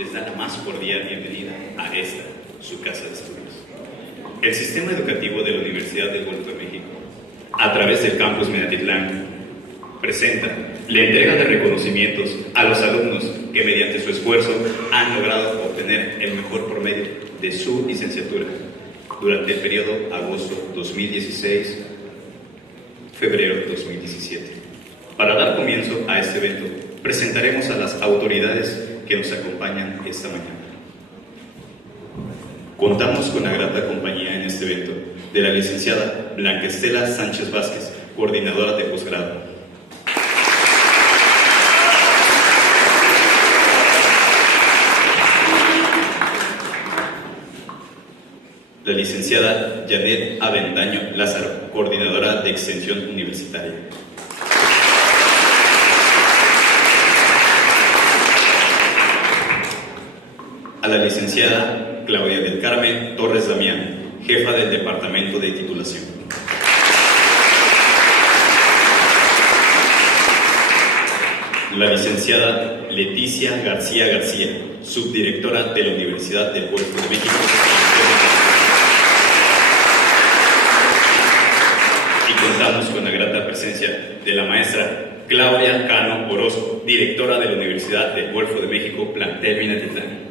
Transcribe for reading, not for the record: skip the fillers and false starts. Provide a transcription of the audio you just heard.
les da la más cordial bienvenida a esta, su casa de estudios. El sistema educativo de la Universidad del Golfo de México, a través del campus Minatitlán, presenta la entrega de reconocimientos a los alumnos que mediante su esfuerzo han logrado obtener el mejor promedio de su licenciatura durante el periodo agosto 2016, febrero 2017. Para dar comienzo a este evento, presentaremos a las autoridades que nos acompañan esta mañana. Contamos con la grata compañía en este evento de la licenciada Blanca Estela Sánchez Vázquez, coordinadora de posgrado. La licenciada Janet Avendaño Lázaro, coordinadora de extensión universitaria. A la licenciada Claudia del Carmen Torres Damián, jefa del Departamento de Titulación. La licenciada Leticia García García, subdirectora de la Universidad del Golfo de México. Y contamos con la grata presencia de la maestra Claudia Cano Orozco, directora de la Universidad del Golfo de México, plantel Minatitlán.